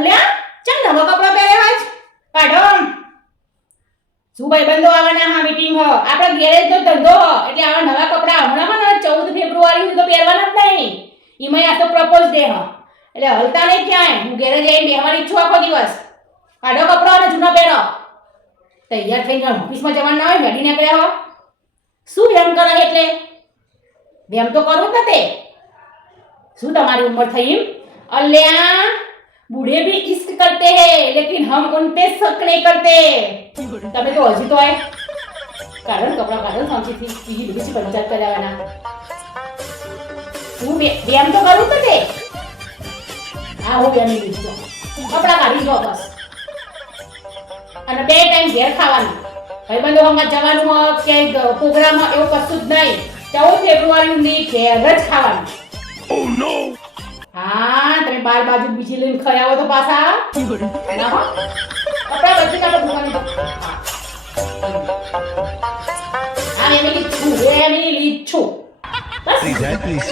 અલ્યા ચમ નવા કપડા પહેર્યા હોય કાઢો શું ભાઈ બંધો આવવાના હા મીટિંગ હ આપણા ગેરેજ નો ધંધો એટલે આવા નવા કપડા હમણાં ને 14 ફેબ્રુઆરી સુધી તો પહેરવાના જ નહીં ઈમાં આ તો પ્રપોઝ ડે હ એટલે હલતા નહીં ક્યાંય હું ગેરેજ આવીને બેહવાની ઈચ્છું આખો દિવસ કાઢો કપડા અને જૂના પહેરો તૈયાર થઈને ઓફિસમાં જવાનું ના હોય મેડી નીકળ્યા હો શું એમ કરે એટલે બેમ તો કરું જ નથી શું તમારી ઉમ્ર થઈ अल्लाह बूढ़े भी इश्क करते हैं लेकिन हम उन पे शक नहीं करते તમે તો હજી તો આય કારણ કપડા કાઢો શાંતિથી બીજી બીજી પંચાયત કરાવવાના હું બેમ તો કરું તો તે હા હું બેમ લીધો કપડા કાઢી દો બસ અને બે ટાઈમ ઘેર ખાવાનું ભાઈબંધો હમણાં જવાનું કે પ્રોગ્રામમાં એવું કશું જ નહીં 14 ફેબ્રુઆરી ની ઘેર જ ખાવાનું ઓ નો હા તમે બાર બાજુ બીજી લઈને ખાઈ આવો તો પાછા ના હો કપડા બધી કાઢો દુકાને આ એમની લીધ છું બસ પ્લીઝ પ્લીઝ